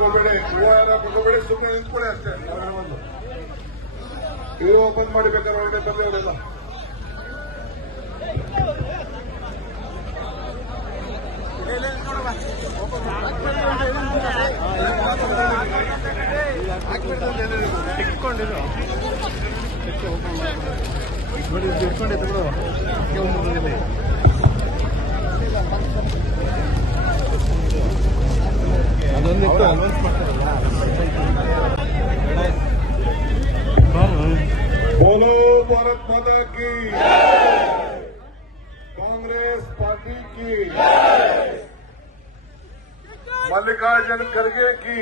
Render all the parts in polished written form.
ಹೋಗಬೇಡಿ ಸುಮ್ಮನೆ ನಿಂತ್ಕೊಳ್ಳಿ ಅಷ್ಟೇ. ಇದು ಓಪನ್ ಮಾಡಿಬೇಕಾದ್ರೆ ಒಳಗಡೆ ಬರ್ಲಿ ಅವರೆಲ್ಲ. बोलो भारत माता की, कांग्रेस पार्टी की, मल्लिकार्जुन खड़गे की,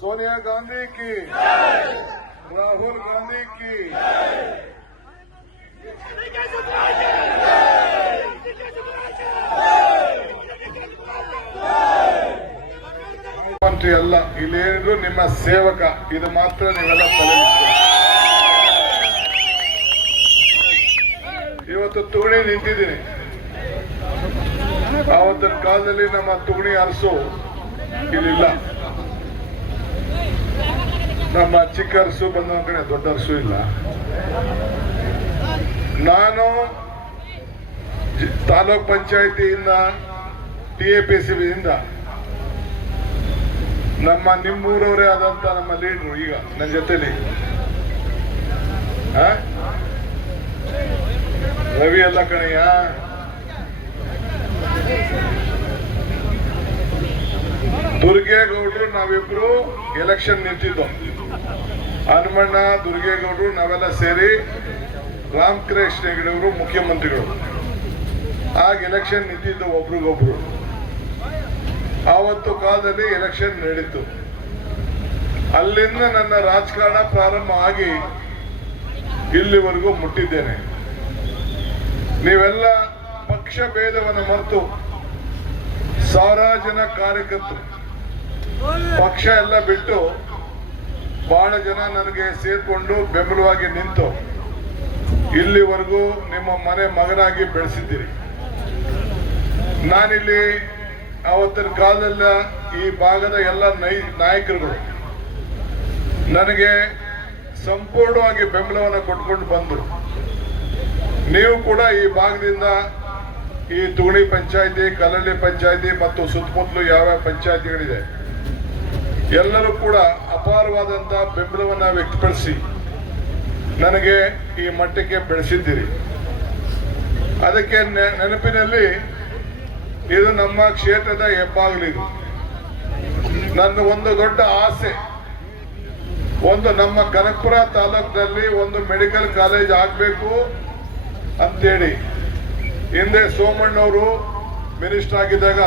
सोनिया गांधी की, राहुल गांधी की, ಮಂತ್ರಿ ಅಲ್ಲ, ಇಲ್ಲೇನಿದ್ರು ನಿಮ್ಮ ಸೇವಕ. ಇದು ಮಾತ್ರ ನೀವೆಲ್ಲ ತಲೆಯಿಟ್ಟು. ಇವತ್ತು ತುಗಣಿ ನಿಂತಿದ್ದೀನಿ. ಆವತ್ತಿನ ಕಾಲದಲ್ಲಿ ನಮ್ಮ ತುಗಣಿ ಅರಸು ಇಲ್ಲಿಲ್ಲ. ನಮ್ಮ ಚಿಕ್ಕ ಅರಸು ಬಂದ ಕಡೆ ದೊಡ್ಡ ಅರಸು ಇಲ್ಲ. ನಾನು ತಾಲೂಕ್ ಪಂಚಾಯತಿಯಿಂದ TAPCBಯಿಂದ ನಮ್ಮ ನಿಮ್ಮೂರವರೇ ಆದಂತ ನಮ್ಮ ಲೀಡ್ರು ಈಗ ನನ್ನ ಜೊತೆಲಿ ರವಿ ಎಲ್ಲ ಕಣಯ್ಯ, ದುರ್ಗೇಗೌಡರು ನಾವಿಬ್ರು ಎಲೆಕ್ಷನ್ ನಿಂತಿದ್ದು. ಹನುಮಣ್ಣ, ದುರ್ಗೇಗೌಡರು ನಾವೆಲ್ಲ ಸೇರಿ ರಾಮಕೃಷ್ಣ ಹೆಗಡೆಯವರು ಮುಖ್ಯಮಂತ್ರಿಗಳು. ಆಗ ಎಲೆಕ್ಷನ್ ನಿಂತಿದ್ದು ಒಬ್ರಿಗೊಬ್ರು. ಆವತ್ತು ಕಾಲದಲ್ಲಿ ಎಲೆಕ್ಷನ್ ನಡೀತು. ಅಲ್ಲಿಂದ ನನ್ನ ರಾಜಕಾರಣ ಪ್ರಾರಂಭ ಆಗಿ ಇಲ್ಲಿವರೆಗೂ ಮುಟ್ಟಿದ್ದೇನೆ. ನೀವೆಲ್ಲ ಪಕ್ಷ ಭೇದವನ್ನು ಮರೆತು ಸಾವಿರಾರು ಜನ ಕಾರ್ಯಕರ್ತರು ಪಕ್ಷ ಎಲ್ಲ ಬಿಟ್ಟು ಬಹಳ ಜನ ನನಗೆ ಸೇರ್ಕೊಂಡು ಬೆಂಬಲವಾಗಿ ನಿಂತು ಇಲ್ಲಿವರೆಗೂ ನಿಮ್ಮ ಮನೆ ಮಗನಾಗಿ ಬೆಳೆಸಿದ್ದೀರಿ. ನಾನಿಲ್ಲಿ ಆವತ್ತಿನ ಕಾಲದಲ್ಲ ಈ ಭಾಗದ ಎಲ್ಲ ನಾಯಕರುಗಳು ನನಗೆ ಸಂಪೂರ್ಣವಾಗಿ ಬೆಂಬಲವನ್ನು ಕೊಟ್ಕೊಂಡು ಬಂದರು. ನೀವು ಕೂಡ ಈ ಭಾಗದಿಂದ ಈ ತುಗಣಿ ಪಂಚಾಯತಿ, ಕಲ್ಲಳ್ಳಿ ಪಂಚಾಯತಿ ಮತ್ತು ಸುತ್ತಮುತ್ತಲು ಯಾವ್ಯಾವ ಪಂಚಾಯತಿಗಳಿದೆ ಎಲ್ಲರೂ ಕೂಡ ಅಪಾರವಾದಂತಹ ಬೆಂಬಲವನ್ನು ವ್ಯಕ್ತಪಡಿಸಿ ನನಗೆ ಈ ಮಟ್ಟಕ್ಕೆ ಬೆಳೆಸಿದ್ದೀರಿ. ಅದಕ್ಕೆ ನೆನಪಿನಲ್ಲಿ ಇದು ನಮ್ಮ ಕ್ಷೇತ್ರದ ಹೆಬ್ಬಾಗಿಲಿದು. ನನ್ನ ಒಂದು ದೊಡ್ಡ ಆಸೆ, ಒಂದು ನಮ್ಮ ಕನಕಪುರ ತಾಲೂಕಿನಲ್ಲಿ ಒಂದು ಮೆಡಿಕಲ್ ಕಾಲೇಜ್ ಆಗಬೇಕು ಅಂತೇಳಿ ಹಿಂದೆ ಸೋಮಣ್ಣವರು ಮಿನಿಸ್ಟರ್ ಆಗಿದ್ದಾಗ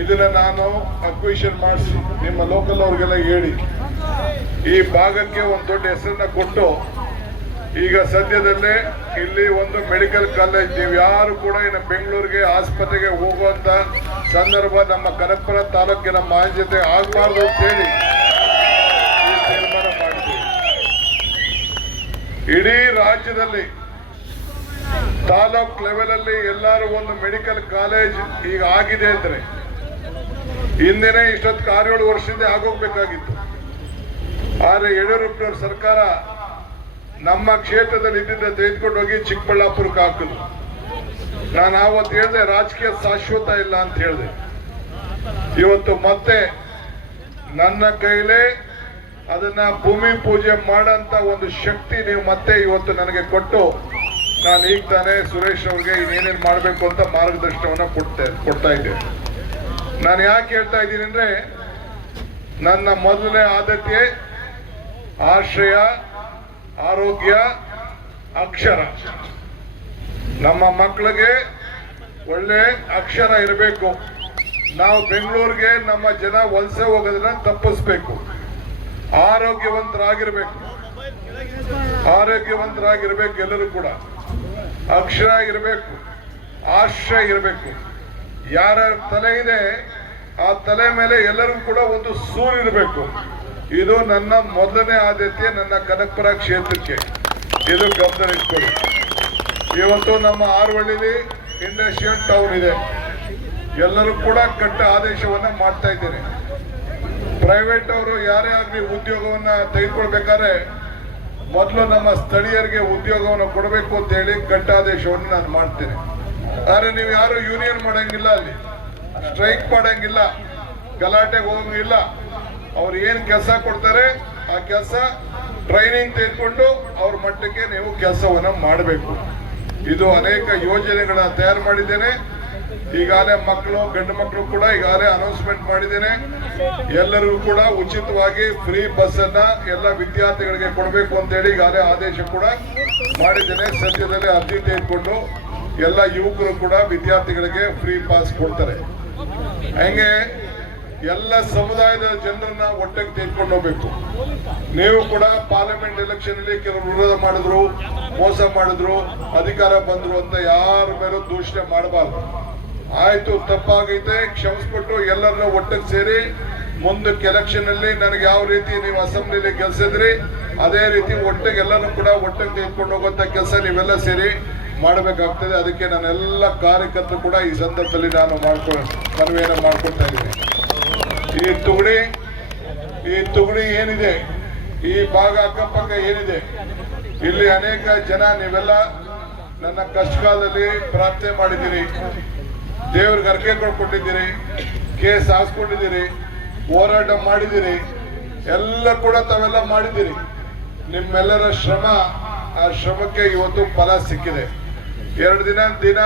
ಇದನ್ನ ನಾನು ಅಕ್ವಿಷನ್ ಮಾಡಿಸಿ ನಿಮ್ಮ ಲೋಕಲ್ ಅವ್ರಿಗೆಲ್ಲ ಹೇಳಿ ಈ ಭಾಗಕ್ಕೆ ಒಂದು ದೊಡ್ಡ ಹೆಸರನ್ನ ಕೊಟ್ಟು ಈಗ ಸದ್ಯದಲ್ಲೇ ಇಲ್ಲಿ ಒಂದು ಮೆಡಿಕಲ್ ಕಾಲೇಜ್, ನೀವು ಯಾರು ಕೂಡ ಇನ್ನು ಬೆಂಗಳೂರಿಗೆ ಆಸ್ಪತ್ರೆಗೆ ಹೋಗುವಂತ ಸಂದರ್ಭ ನಮ್ಮ ಕನಕಪುರ ತಾಲೂಕಿನ ಮಾನ್ಯತೆ ಆಗಬಾರ್ದು ಅಂತೇಳಿ ಈ ತೀರ್ಮಾನ ಮಾಡಿದ್ದೀವಿ. ಇಡೀ ರಾಜ್ಯದಲ್ಲಿ ತಾಲೂಕ್ ಲೆವೆಲ್ ಅಲ್ಲಿ ಎಲ್ಲರೂ ಒಂದು ಮೆಡಿಕಲ್ ಕಾಲೇಜ್ ಈಗ ಆಗಿದೆ ಅಂದ್ರೆ ಹಿಂದಿನ ಇಷ್ಟೊತ್ತು 6-7 ವರ್ಷದಿಂದ ಆಗೋಗ್ಬೇಕಾಗಿತ್ತು. ಆದ್ರೆ ಯಡಿಯೂರಪ್ಪನವ್ರ ಸರ್ಕಾರ ನಮ್ಮ ಕ್ಷೇತ್ರದಲ್ಲಿ ಇದ್ದಿದ್ದ ತೆಗೆದುಕೊಂಡು ಹೋಗಿ ಚಿಕ್ಕಬಳ್ಳಾಪುರಕ್ಕೆ ಹಾಕಿದ್ರು. ನಾನು ಆವತ್ತು ಹೇಳಿದೆ ರಾಜಕೀಯ ಶಾಶ್ವತ ಇಲ್ಲ ಅಂತ ಹೇಳಿದೆ. ಇವತ್ತು ಮತ್ತೆ ನನ್ನ ಕೈಲೇ ಅದನ್ನ ಭೂಮಿ ಪೂಜೆ ಮಾಡಂತ ಒಂದು ಶಕ್ತಿ ನೀವು ಮತ್ತೆ ಇವತ್ತು ನನಗೆ ಕೊಟ್ಟು ನಾನು ಈಗ ತಾನೇ ಸುರೇಶ್ ಅವ್ರಿಗೆ ಇನ್ನೇನೇನು ಮಾಡಬೇಕು ಅಂತ ಮಾರ್ಗದರ್ಶನವನ್ನ ಕೊಡ್ತಾ ಇದ್ದೆ. ನಾನು ಯಾಕೆ ಹೇಳ್ತಾ ಇದ್ದೀನಿ ಅಂದ್ರೆ ನನ್ನ ಮೊದಲನೇ ಆದ್ಯತೆ ಆಶ್ರಯ, ಆರೋಗ್ಯ, ಅಕ್ಷರ. ನಮ್ಮ ಮಕ್ಕಳಿಗೆ ಒಳ್ಳೆ ಅಕ್ಷರ ಇರಬೇಕು. ನಾವು ಬೆಂಗಳೂರಿಗೆ ನಮ್ಮ ಜನ ವಲಸೆ ಹೋಗೋದನ್ನ ತಪ್ಪಿಸ್ಬೇಕು. ಆರೋಗ್ಯವಂತರಾಗಿರ್ಬೇಕು ಎಲ್ಲರೂ ಕೂಡ. ಅಕ್ಷರ ಇರಬೇಕು, ಆಶ್ರಯ ಇರಬೇಕು. ಯಾರ ತಲೆ ಇದೆ ಆ ತಲೆ ಮೇಲೆ ಎಲ್ಲರಿಗೂ ಕೂಡ ಒಂದು ಸೂರು ಇರಬೇಕು. ಇದು ನನ್ನ ಮೊದಲನೇ ಆದ್ಯತೆ ನನ್ನ ಕನಕಪುರ ಕ್ಷೇತ್ರಕ್ಕೆ. ಇದು ಗಮನ ಇಟ್ಕೊಳ್ಳಿ. ಇವತ್ತು ನಮ್ಮ ಆರವಳ್ಳಿಲಿ ಇಂಡಸ್ಟ್ರಿಯಲ್ ಟೌನ್ ಇದೆ. ಎಲ್ಲರೂ ಕೂಡ ಕಟ್ಟ ಆದೇಶವನ್ನ ಮಾಡ್ತಾ ಇದ್ದೇನೆ. ಪ್ರೈವೇಟ್ ಅವರು ಯಾರೇ ಆಗಲಿ ಉದ್ಯೋಗವನ್ನ ತೆಗೆದುಕೊಳ್ಬೇಕಾದ್ರೆ ಮೊದಲು ನಮ್ಮ ಸ್ಥಳೀಯರಿಗೆ ಉದ್ಯೋಗವನ್ನು ಕೊಡಬೇಕು ಅಂತ ಹೇಳಿ ಕಟ್ಟ ಆದೇಶವನ್ನು ನಾನು ಮಾಡ್ತೇನೆ. ಆದ್ರೆ ನೀವು ಯಾರು ಯೂನಿಯನ್ ಮಾಡಂಗಿಲ್ಲ, ಅಲ್ಲಿ ಸ್ಟ್ರೈಕ್ ಮಾಡಂಗಿಲ್ಲ, ಗಲಾಟೆಗೆ ಹೋಗಂಗಿಲ್ಲ. ಅವ್ರು ಏನ್ ಕೆಲಸ ಕೊಡ್ತಾರೆ ಆ ಕೆಲಸ ಟ್ರೈನಿಂಗ್ ತೆಗೆದುಕೊಂಡು ಅವ್ರ ಮಟ್ಟಕ್ಕೆ ನೀವು ಕೆಲಸವನ್ನ ಮಾಡಬೇಕು. ಇದು ಅನೇಕ ಯೋಜನೆಗಳನ್ನ ತಯಾರು ಮಾಡಿದ್ದೇನೆ. ಈಗಾಗಲೇ ಮಕ್ಕಳು, ಗಂಡು ಮಕ್ಕಳು ಕೂಡ ಈಗಾಗಲೇ ಅನೌನ್ಸ್ಮೆಂಟ್ ಮಾಡಿದ್ದೇನೆ. ಎಲ್ಲರಿಗೂ ಕೂಡ ಉಚಿತವಾಗಿ ಫ್ರೀ ಬಸ್ ಅನ್ನ ಎಲ್ಲ ವಿದ್ಯಾರ್ಥಿಗಳಿಗೆ ಕೊಡಬೇಕು ಅಂತ ಹೇಳಿ ಈಗಾಗಲೇ ಆದೇಶ ಕೂಡ ಮಾಡಿದ್ದೇನೆ. ಸದ್ಯದಲ್ಲೇ ಅರ್ಜಿ ತೆಗೆದುಕೊಂಡು ಎಲ್ಲ ಯುವಕರು ಕೂಡ ವಿದ್ಯಾರ್ಥಿಗಳಿಗೆ ಫ್ರೀ ಪಾಸ್ ಕೊಡ್ತಾರೆ. ಹಂಗೆ ಎಲ್ಲ ಸಮುದಾಯದ ಜನರನ್ನ ಒಟ್ಟಿಗೆ ತೆಗೆದುಕೊಂಡು ಹೋಗ್ಬೇಕು. ನೀವು ಕೂಡ ಪಾರ್ಲಿಮೆಂಟ್ ಎಲೆಕ್ಷನ್ ಅಲ್ಲಿ ಕೆಲವರು ವಿರೋಧ ಮಾಡಿದ್ರು, ಮೋಸ ಮಾಡಿದ್ರು, ಅಧಿಕಾರ ಬಂದ್ರು ಅಂತ ಯಾರ ಮೇಲೂ ದೂಷಣೆ ಮಾಡಬಾರ್ದು. ಆಯ್ತು, ತಪ್ಪಾಗೈತೆ, ಕ್ಷಮಿಸ್ಬಿಟ್ಟು ಎಲ್ಲರನ್ನ ಒಟ್ಟಿಗೆ ಸೇರಿ ಮುಂದಕ್ಕೆ ಎಲೆಕ್ಷನ್ ಅಲ್ಲಿ ನನಗೆ ಯಾವ ರೀತಿ ನೀವು ಅಸೆಂಬ್ಲಿಲಿ ಗೆಲ್ಸಿದ್ರಿ ಅದೇ ರೀತಿ ಒಟ್ಟಿಗೆ ಎಲ್ಲರೂ ಕೂಡ ಒಟ್ಟಿಗೆ ತೆಗೆದುಕೊಂಡು ಹೋಗುವಂತ ಕೆಲಸ ನೀವೆಲ್ಲ ಸೇರಿ ಮಾಡಬೇಕಾಗ್ತದೆ. ಅದಕ್ಕೆ ನಾನೆಲ್ಲ ಕಾರ್ಯಕರ್ತರು ಕೂಡ ಈ ಸಂದರ್ಭದಲ್ಲಿ ನಾನು ಮನವಿಯನ್ನು ಮಾಡ್ಕೊಳ್ತಾ ಇದ್ದೀನಿ. ಈ ತುಗಡಿ ಏನಿದೆ, ಈ ಭಾಗ ಅಕ್ಕಪಕ್ಕ ಏನಿದೆ, ಇಲ್ಲಿ ಅನೇಕ ಜನ ನೀವೆಲ್ಲ ನನ್ನ ಕಷ್ಟಕಾಲದಲ್ಲಿ ಪ್ರಾರ್ಥನೆ ಮಾಡಿದ್ದೀರಿ, ದೇವ್ರಿಗೆ ಅರ್ಕೆ ಕೊಟ್ಟಿದ್ದೀರಿ, ಕೇಸ್ ಹಾಸ್ಕೊಂಡಿದ್ದೀರಿ, ಹೋರಾಟ ಮಾಡಿದ್ದೀರಿ, ಎಲ್ಲ ಕೂಡ ತಾವೆಲ್ಲ ಮಾಡಿದ್ದೀರಿ. ನಿಮ್ಮೆಲ್ಲರ ಶ್ರಮ, ಆ ಶ್ರಮಕ್ಕೆ ಇವತ್ತು ಫಲ ಸಿಕ್ಕಿದೆ. 2 ದಿನ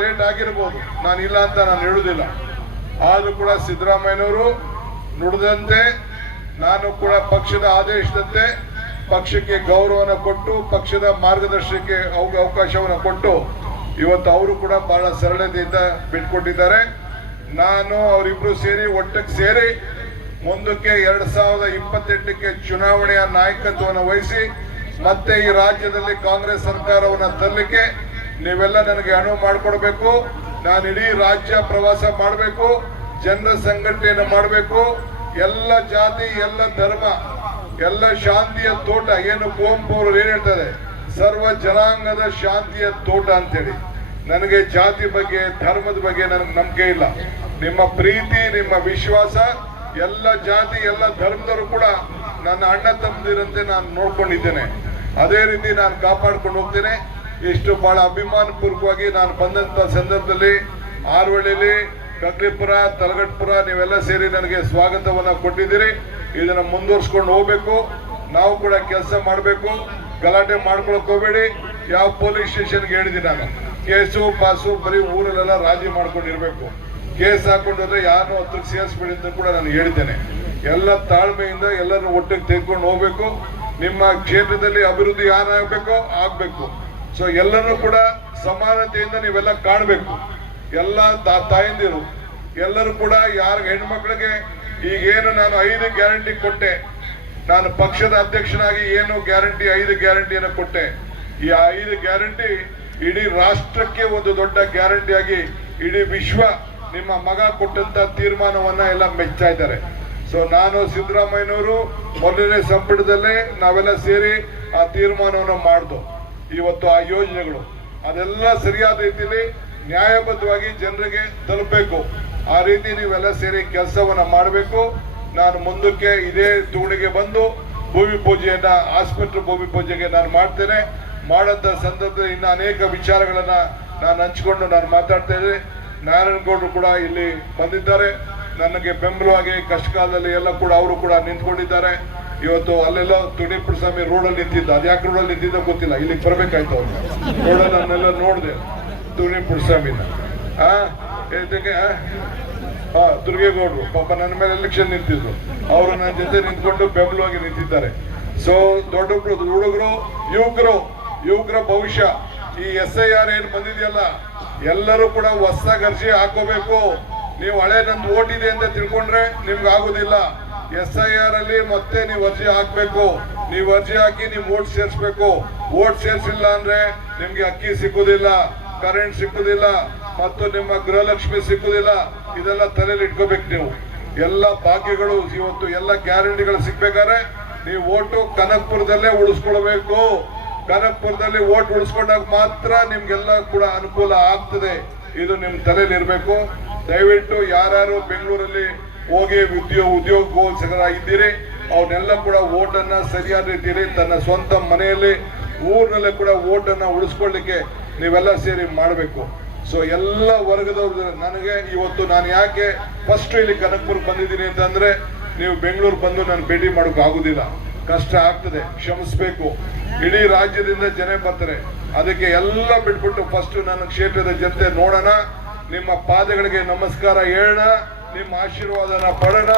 ಲೇಟ್ ಆಗಿರ್ಬೋದು, ನಾನು ಇಲ್ಲ ಅಂತ ನಾನು ಹೇಳುವುದಿಲ್ಲ. ಆದ್ರೂ ಕೂಡ ಸಿದ್ದರಾಮಯ್ಯನವರು ನುಡಿದಂತೆ ನಾನು ಕೂಡ ಪಕ್ಷದ ಆದೇಶದಂತೆ ಪಕ್ಷಕ್ಕೆ ಗೌರವನ ಕೊಟ್ಟು ಪಕ್ಷದ ಮಾರ್ಗದರ್ಶನಕ್ಕೆ ಅವಕಾಶವನ್ನು ಕೊಟ್ಟು ಇವತ್ತು ಅವರು ಕೂಡ ಬಹಳ ಸರಳತೆಯಿಂದ ಬಿಟ್ಕೊಟ್ಟಿದ್ದಾರೆ. ನಾನು ಅವರಿಬ್ರು ಸೇರಿ ಒಟ್ಟಿಗೆ ಸೇರಿ ಮುಂದಕ್ಕೆ 2028ಕ್ಕೆ ಚುನಾವಣೆಯ ನಾಯಕತ್ವವನ್ನು ವಹಿಸಿ ಮತ್ತೆ ಈ ರಾಜ್ಯದಲ್ಲಿ ಕಾಂಗ್ರೆಸ್ ಸರ್ಕಾರವನ್ನು ತರಲಿಕ್ಕೆ ನೀವೆಲ್ಲ ನನಗೆ ಅನುವು ಮಾಡಿಕೊಡ್ಬೇಕು. ನಾನು ಇಡೀ ರಾಜ್ಯ ಪ್ರವಾಸ ಮಾಡಬೇಕು, ಜನರ ಸಂಘಟನೆಯನ್ನು ಮಾಡಬೇಕು. ಎಲ್ಲ ಜಾತಿ, ಎಲ್ಲ ಧರ್ಮ, ಎಲ್ಲ ಶಾಂತಿಯ ತೋಟ, ಏನು ಕುವೆಂಪು ಅವರು ಏನ್ ಹೇಳ್ತಾರೆ, ಸರ್ವ ಜನಾಂಗದ ಶಾಂತಿಯ ತೋಟ ಅಂತೇಳಿ. ನನಗೆ ಜಾತಿ ಬಗ್ಗೆ, ಧರ್ಮದ ಬಗ್ಗೆ ನನಗೆ ನಂಬಿಕೆ ಇಲ್ಲ. ನಿಮ್ಮ ಪ್ರೀತಿ, ನಿಮ್ಮ ವಿಶ್ವಾಸ, ಎಲ್ಲ ಜಾತಿ, ಎಲ್ಲ ಧರ್ಮದವರು ಕೂಡ ನನ್ನ ಅಣ್ಣ ತಮ್ಮದಿರಂತೆ ನಾನು ನೋಡ್ಕೊಂಡಿದ್ದೇನೆ. ಅದೇ ರೀತಿ ನಾನು ಕಾಪಾಡ್ಕೊಂಡು ಹೋಗ್ತೇನೆ. ಇಷ್ಟು ಬಹಳ ಅಭಿಮಾನ ಪೂರ್ವಕವಾಗಿ ನಾನು ಬಂದಂತ ಸಂದರ್ಭದಲ್ಲಿ ಆರ್ವಳ್ಳಿಲಿ, ಕಗ್ಲಿಪುರ, ತಲಗಟ್ಪುರ ನೀವೆಲ್ಲ ಸೇರಿ ನನಗೆ ಸ್ವಾಗತವನ್ನ ಕೊಟ್ಟಿದ್ದೀರಿ. ಇದನ್ನ ಮುಂದುವರ್ಸ್ಕೊಂಡು ಹೋಗ್ಬೇಕು. ನಾವು ಕೂಡ ಕೆಲಸ ಮಾಡಬೇಕು. ಗಲಾಟೆ ಮಾಡ್ಕೊಳಕ್ ಹೋಗ್ಬೇಡಿ. ಯಾವ ಪೊಲೀಸ್ ಸ್ಟೇಷನ್ಗೆ ಹೇಳಿದ್ದೀನಿ ನಾನು, ಕೇಸು ಪಾಸು ಬರೀ ಊರಲ್ಲೆಲ್ಲ ರಾಜಿ ಮಾಡ್ಕೊಂಡಿರ್ಬೇಕು. ಕೇಸ್ ಹಾಕೊಂಡ್ರೆ ಯಾರನ್ನೂ ಹತ್ರಕ್ಕೆ ಸೇರಿಸ್ಬೇಡಿ ಅಂತ ಕೂಡ ನಾನು ಹೇಳಿದ್ದೇನೆ. ಎಲ್ಲ ತಾಳ್ಮೆಯಿಂದ ಎಲ್ಲರನ್ನು ಒಟ್ಟಿಗೆ ತೆಗೆದುಕೊಂಡು ಹೋಗ್ಬೇಕು. ನಿಮ್ಮ ಕ್ಷೇತ್ರದಲ್ಲಿ ಅಭಿವೃದ್ಧಿ ಏನಾಗಬೇಕೋ ಆಗ್ಬೇಕು. ಸೊ ಎಲ್ಲರೂ ಕೂಡ ಸಮಾನತೆಯಿಂದ ನೀವೆಲ್ಲ ಕಾಣಬೇಕು. ಎಲ್ಲ ತಾಯಂದಿರು ಎಲ್ಲರೂ ಕೂಡ ಯಾರ ಹೆಣ್ಮಕ್ಳಿಗೆ ಈಗೇನು ನಾನು 5 ಗ್ಯಾರಂಟಿ ಕೊಟ್ಟೆ, ನಾನು ಪಕ್ಷದ ಅಧ್ಯಕ್ಷನಾಗಿ ಏನು ಗ್ಯಾರಂಟಿ 5 ಗ್ಯಾರಂಟಿಯನ್ನು ಕೊಟ್ಟೆ. ಈ 5 ಗ್ಯಾರಂಟಿ ಇಡೀ ರಾಷ್ಟ್ರಕ್ಕೆ ಒಂದು ದೊಡ್ಡ ಗ್ಯಾರಂಟಿಯಾಗಿ ಇಡೀ ವಿಶ್ವ ನಿಮ್ಮ ಮಗ ಕೊಟ್ಟಂತ ತೀರ್ಮಾನವನ್ನ ಎಲ್ಲ ಮೆಚ್ಚಾ ಇದ್ದಾರೆ. ಸೊ ನಾನು ಸಿದ್ದರಾಮಯ್ಯನವರು ಮೊದಲನೇ ಸಂಪುಟದಲ್ಲೇ ನಾವೆಲ್ಲ ಸೇರಿ ಆ ತೀರ್ಮಾನವನ್ನು ಮಾಡ್ದು. ಇವತ್ತು ಆ ಯೋಜನೆಗಳು ಅದೆಲ್ಲ ಸರಿಯಾದ ರೀತಿಯಲ್ಲಿ ನ್ಯಾಯಬದ್ಧವಾಗಿ ಜನರಿಗೆ ತಲುಪಬೇಕು. ಆ ರೀತಿ ನೀವೆಲ್ಲ ಸೇರಿ ಕೆಲಸವನ್ನ ಮಾಡಬೇಕು. ನಾನು ಮುಂದಕ್ಕೆ ಇದೇ ತುಗುಡಿಗೆ ಬಂದು ಭೂಮಿ ಪೂಜೆಯನ್ನ, ಆಸ್ಪತ್ರೆ ಭೂಮಿ ಪೂಜೆಗೆ ನಾನು ಮಾಡ್ತೇನೆ. ಮಾಡಂತ ಸಂದರ್ಭದಲ್ಲಿ ಇನ್ನು ಅನೇಕ ವಿಚಾರಗಳನ್ನ ನಾನು ಹಂಚಿಕೊಂಡು ನಾನು ಮಾತಾಡ್ತಾ ಇದ್ದೆ. ನಾರಾಯಣಗೌಡರು ಕೂಡ ಇಲ್ಲಿ ಬಂದಿದ್ದಾರೆ, ನನಗೆ ಬೆಂಬಲವಾಗಿ ಕಷ್ಟಕಾಲದಲ್ಲಿ ಎಲ್ಲ ಕೂಡ ಅವರು ಕೂಡ ನಿಂತ್ಕೊಂಡಿದ್ದಾರೆ. ಇವತ್ತು ಅಲ್ಲೆಲ್ಲ ತುಣಿಪುರ ಸ್ವಾಮಿ ರೋಡಲ್ಲಿ ನಿಂತಿದ್ದ, ಅದ್ಯಾಕೆ ರೋಡಲ್ಲಿ ನಿಂತಿದ್ದ ಗೊತ್ತಿಲ್ಲ, ಇಲ್ಲಿಗೆ ಬರ್ಬೇಕಾಯ್ತು ಅವ್ರು. ರೋಡಲ್ಲಿ ನಾನೆಲ್ಲ ನೋಡಿದೆ ತುಣಿಪುರ ಸ್ವಾಮಿನ. ದುರ್ಗೇಗೌಡರು ಪಾಪ ನನ್ನ ಮೇಲೆ ಎಲೆಕ್ಷನ್ ನಿಂತಿದ್ರು, ಅವರು ನನ್ನ ಜೊತೆ ನಿಂತ್ಕೊಂಡು ಬೆಂಬಲವಾಗಿ ನಿಂತಿದ್ದಾರೆ. ಸೊ ದೊಡ್ಡ ಹುಡುಗರು, ಯುವಕರ ಭವಿಷ್ಯ, ಈ SIR ಏನ್ ಬಂದಿದೆಯಲ್ಲ ಎಲ್ಲರೂ ಕೂಡ ಹೊಸದಾಗಿ ಅರ್ಜಿ ಹಾಕೋಬೇಕು. ನೀವು ಹಳೆ ನಂದು ಓಟ್ ಇದೆ ಅಂತ ತಿಳ್ಕೊಂಡ್ರೆ ನಿಮ್ಗೆ ಆಗುದಿಲ್ಲ. SIR ಅಲ್ಲಿ ಮತ್ತೆ ನೀವು ಅರ್ಜಿ ಹಾಕ್ಬೇಕು. ನೀವು ಅರ್ಜಿ ಹಾಕಿ ನೀವು ಓಟ್ ಸೇರಿಸ್ಬೇಕು. ಓಟ್ ಸೇರಿಸಿಲ್ಲ ಅಂದ್ರೆ ನಿಮ್ಗೆ ಅಕ್ಕಿ ಸಿಕ್ಕುದಿಲ್ಲ, ಕರೆಂಟ್ ಸಿಕ್ಕುದಿಲ್ಲ, ಮತ್ತು ನಿಮ್ಮ ಗೃಹಲಕ್ಷ್ಮಿ ಸಿಕ್ಕುದಿಲ್ಲ. ಇದೆಲ್ಲ ತಲೆಯಲ್ಲಿ ಇಟ್ಕೋಬೇಕು. ನೀವು ಎಲ್ಲ ಭಾಗ್ಯಗಳು ಇವತ್ತು ಎಲ್ಲ ಗ್ಯಾರಂಟಿಗಳು ಸಿಗ್ಬೇಕಾದ್ರೆ ನೀವು ಓಟು ಕನಕಪುರದಲ್ಲೇ ಉಳಿಸ್ಕೊಳ್ಬೇಕು. ಕನಕಪುರದಲ್ಲಿ ಓಟ್ ಉಳಿಸ್ಕೊಂಡಾಗ ಮಾತ್ರ ನಿಮ್ಗೆಲ್ಲ ಕೂಡ ಅನುಕೂಲ ಆಗ್ತದೆ. ಇದು ನಿಮ್ಮ ತಲೆಯಲ್ಲಿ ಇರಬೇಕು. ದಯವಿಟ್ಟು ಯಾರ್ಯಾರು ಬೆಂಗಳೂರಲ್ಲಿ ಹೋಗಿ ಉದ್ಯೋಗ ಇದ್ದೀರಿ ಅವನ್ನೆಲ್ಲ ಕೂಡ ಓಟನ್ನ ಸರಿಯಾದ ರೀತಿಯಲ್ಲಿ ತನ್ನ ಸ್ವಂತ ಮನೆಯಲ್ಲಿ ಊರಿನಲ್ಲೇ ಕೂಡ ಓಟನ್ನ ಉಳಿಸ್ಕೊಳ್ಳಿಕ್ಕೆ ನೀವೆಲ್ಲ ಸೇರಿ ಮಾಡಬೇಕು. ಸೊ ಎಲ್ಲ ವರ್ಗದವ್ರು ನನಗೆ ಇವತ್ತು ನಾನು ಯಾಕೆ ಫಸ್ಟ್ ಇಲ್ಲಿ ಕನಕಪುರಕ್ಕೆ ಬಂದಿದ್ದೀನಿ ಅಂತಂದ್ರೆ ನೀವು ಬೆಂಗಳೂರು ಬಂದು ನಾನು ಭೇಟಿ ಮಾಡೋಕೆ ಆಗುದಿಲ್ಲ, ಕಷ್ಟ ಆಗ್ತದೆ, ಕ್ಷಮಿಸ್ಬೇಕು. ಇಡೀ ರಾಜ್ಯದಿಂದ ಜನ ಬರ್ತಾರೆ, ಅದಕ್ಕೆ ಎಲ್ಲ ಬಿಟ್ಬಿಟ್ಟು ಫಸ್ಟ್ ನನ್ನ ಕ್ಷೇತ್ರದ ಜನತೆ ನೋಡೋಣ, ನಿಮ್ಮ ಪಾದಗಳಿಗೆ ನಮಸ್ಕಾರ ಹೇಳೋಣ, ನಿಮ್ಮ ಆಶೀರ್ವಾದನ ಪಡೋಣ,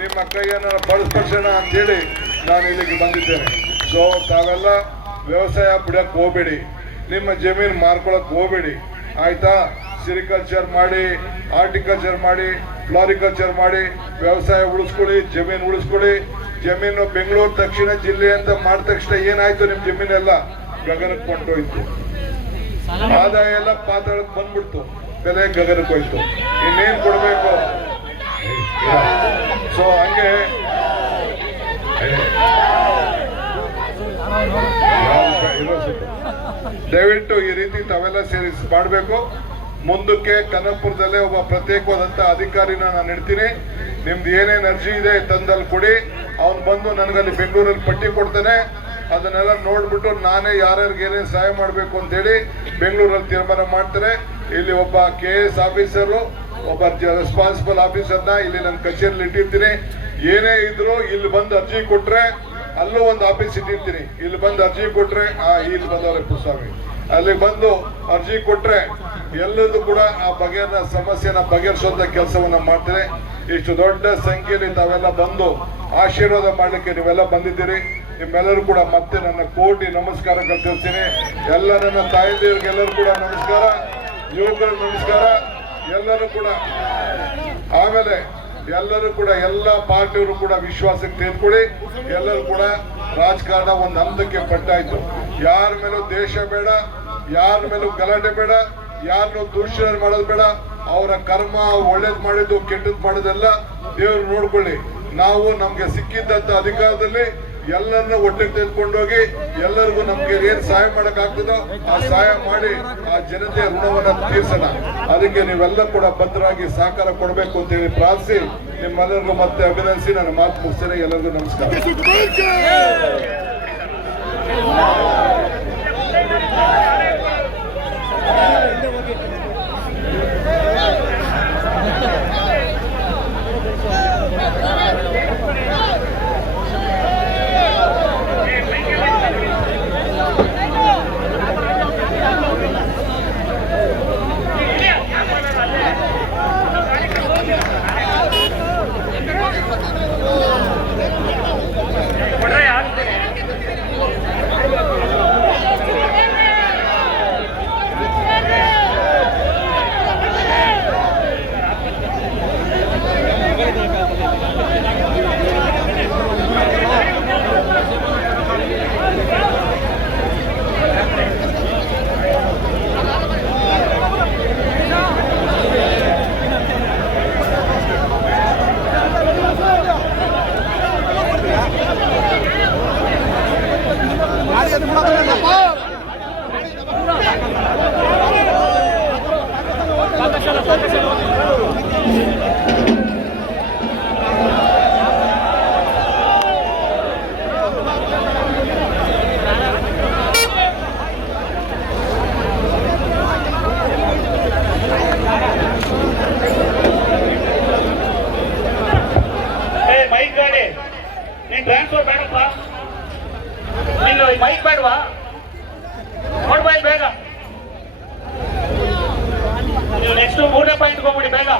ನಿಮ್ಮ ಕೈಯನ್ನ ಬಲಪಡಿಸೋಣ ಅಂತೇಳಿ ನಾನು ಇಲ್ಲಿಗೆ ಬಂದಿದ್ದೇನೆ. ಸೊ ತಾವೆಲ್ಲ ವ್ಯವಸಾಯ ಬಿಡಕ್ಕೆ ಹೋಗ್ಬೇಡಿ, ನಿಮ್ಮ ಜಮೀನು ಮಾರ್ಕೊಳಕ್ ಹೋಗ್ಬೇಡಿ, ಆಯ್ತಾ? ಸಿರಿಕಲ್ಚರ್ ಮಾಡಿ, ಹಾರ್ಟಿಕಲ್ಚರ್ ಮಾಡಿ, ಫ್ಲಾರಿಕಲ್ಚರ್ ಮಾಡಿ ವ್ಯವಸಾಯ ಉಳಿಸ್ಕೊಳ್ಳಿ, ಜಮೀನು ಉಳಿಸ್ಕೊಳ್ಳಿ. ಜಮೀನು ಬೆಂಗಳೂರು ದಕ್ಷಿಣ ಜಿಲ್ಲೆ ಅಂತ ಮಾಡಿದ ತಕ್ಷಣ ಏನಾಯ್ತು, ನಿಮ್ ಜಮೀನೆಲ್ಲ ಗಗನಕ್ಕೆ ಕೊಂಡೋಯ್ತು, ಆದಾಯ ಎಲ್ಲ ಪಾತಾಳಕ್ಕೆ ಬಂದ್ಬಿಡ್ತು, ಬೆಲೆ ಗಗನಕ್ಕೆ ಹೋಯ್ತು, ಇನ್ನೇನ್ ಕೊಡ್ಬೇಕು? ಸೊ ಹಂಗೆ ದಯವಿಟ್ಟು ಈ ರೀತಿ ತಾವೆಲ್ಲ ಸೇರಿ ಮಾಡಬೇಕು. ಮುಂದಕ್ಕೆ ಕನಕಪುರದಲ್ಲೇ ಒಬ್ಬ ಪ್ರತ್ಯೇಕವಾದಂತ ಅಧಿಕಾರಿನ ನಾನು ಇಡ್ತೀನಿ. ನಿಮ್ದು ಏನೇನು ಅರ್ಜಿ ಇದೆ ತಂದಲ್ಲಿ ಕೊಡಿ, ಅವ್ನು ಬಂದು ನನಗಲ್ಲಿ ಬೆಂಗಳೂರಲ್ಲಿ ಪಟ್ಟಿ ಕೊಡ್ತಾನೆ, ಅದನ್ನೆಲ್ಲ ನೋಡ್ಬಿಟ್ಟು ನಾನೇ ಯಾರ್ಯಾರಿಗೆ ಏನೇನು ಸಹಾಯ ಮಾಡಬೇಕು ಅಂತೇಳಿ ಬೆಂಗಳೂರಲ್ಲಿ ತೀರ್ಮಾನ ಮಾಡ್ತಾರೆ. ಇಲ್ಲಿ ಒಬ್ಬ KS ಆಫೀಸರು, ಒಬ್ಬ ರೆಸ್ಪಾನ್ಸಿಬಲ್ ಆಫೀಸರ್ನ ಇಲ್ಲಿ ನನ್ನ ಕಚೇರಿಯಲ್ಲಿ ಇಟ್ಟಿರ್ತೀನಿ. ಏನೇ ಇದ್ರು ಇಲ್ಲಿ ಬಂದು ಅರ್ಜಿ ಕೊಟ್ರೆ ಅಲ್ಲೂ ಒಂದು ಆಫೀಸ್ ಇಟ್ಟಿರ್ತೀನಿ, ಇಲ್ಲಿ ಬಂದು ಅರ್ಜಿ ಕೊಟ್ರೆ ಇಲ್ಲಿ ಬಂದವ್ರೆ ಸ್ವಾಮಿ, ಅಲ್ಲಿ ಬಂದು ಅರ್ಜಿ ಕೊಟ್ರೆ ಎಲ್ಲದೂ ಕೂಡ ಆ ಬಗೆಯ ಸಮಸ್ಯೆನ ಬಗೆಹರಿಸುವಂತ ಕೆಲಸವನ್ನ ಮಾಡ್ತಾರೆ. ಇಷ್ಟು ದೊಡ್ಡ ಸಂಖ್ಯೆಯಲ್ಲಿ ತಾವೆಲ್ಲ ಬಂದು ಆಶೀರ್ವಾದ ಮಾಡ್ಲಿಕ್ಕೆ ನೀವೆಲ್ಲ ಬಂದಿದ್ದೀರಿ. ನಿಮ್ಮೆಲ್ಲರೂ ಕೂಡ ಮತ್ತೆ ನನ್ನ ಕೋಟಿ ನಮಸ್ಕಾರಗಳು ತಿಳಿಸ್ತೀನಿ. ಎಲ್ಲ ನನ್ನ ತಾಯಂದಿರಿಗೆಲ್ಲರೂ ಕೂಡ ನಮಸ್ಕಾರ, ಯುವಕರು ನಮಸ್ಕಾರ, ಎಲ್ಲರೂ ಕೂಡ. ಆಮೇಲೆ ಎಲ್ಲರೂ ಕೂಡ ಎಲ್ಲ ಪಾರ್ಟಿಯವರು ಕೂಡ ವಿಶ್ವಾಸಕ್ಕೆ ತೆಗೆದುಕೊಳ್ಳಿ. ಎಲ್ಲರೂ ಕೂಡ ರಾಜಕಾರಣ ಒಂದು ಹಂತಕ್ಕೆ ಪಟ್ಟಾಯ್ತು. ಯಾರ ಮೇಲೂ ದೇಶ ಬೇಡ, ಯಾರ ಮೇಲೂ ಗಲಾಟೆ ಬೇಡ, ಯಾರನ್ನು ದೂಷಣೆ ಮಾಡೋದು ಬೇಡ. ಅವರ ಕರ್ಮ ಒಳ್ಳೇದ್ ಮಾಡಿದ್ದು ಕೆಟ್ಟದ್ ಮಾಡೋದೆಲ್ಲ ದೇವರು ನೋಡ್ಕೊಳ್ಳಿ. ನಾವು ನಮ್ಗೆ ಸಿಕ್ಕಿದ್ದಂತ ಅಧಿಕಾರದಲ್ಲಿ ಎಲ್ಲರನ್ನ ಒಟ್ಟಿಗೆ ತೆಗೆದುಕೊಂಡೋಗಿ ಎಲ್ಲರಿಗೂ ನಮ್ಗೆ ಏನ್ ಸಹಾಯ ಮಾಡಕ್ ಆಗ್ತದೋ ಆ ಸಹಾಯ ಮಾಡಿ ಆ ಜನತೆಯ ಋಣವನ್ನ ತೀರ್ಸೋಣ. ಅದಕ್ಕೆ ನೀವೆಲ್ಲ ಕೂಡ ಭದ್ರವಾಗಿ ಸಹಕಾರ ಕೊಡಬೇಕು ಅಂತ ಹೇಳಿ ಪ್ರಾರ್ಥಿಸಿ ನಿಮ್ಮೆಲ್ಲರಿಗೂ ಮತ್ತೆ ಅಭಿನಂದಿಸಿ ನನ್ನ ಮಾತು ಮುಗಿಸ್ತೇನೆ. ಎಲ್ಲರಿಗೂ ನಮಸ್ಕಾರ. ಟ್ರಾನ್ಸ್ಫರ್ ಬೇಡಪ್ಪ, ನೀನು ಮೈಕ್ ಬೇಡವಾ? ನೋಡ್ಬಾಯ್ ಬೇಗ, ನೀವು ನೆಕ್ಸ್ಟ್ 3ನೇ ಪಾಯಿಂಟ್ ಹೋಗ್ಬಿಡಿ ಬೇಗ.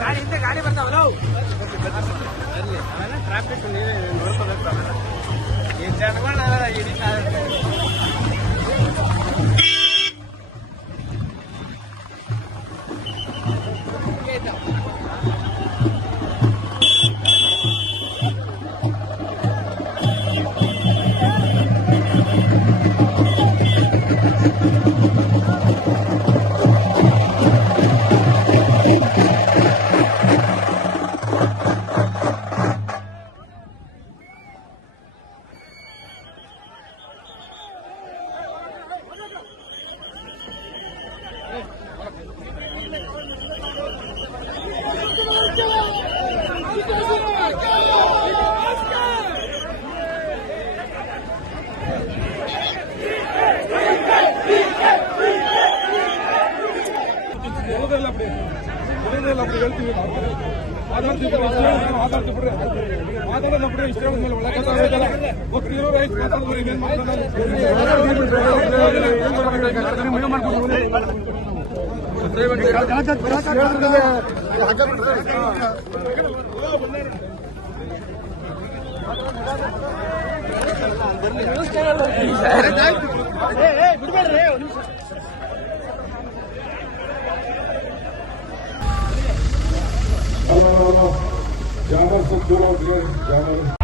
ಗಾಡಿ ಹಿಂದೆ ಗಾಡಿ ಬರ್ತಾವಲ್ಲ ಟ್ರಾಫಿಕ್ ಈ ಜನಗಳ Jammer, so do out here, Jammer.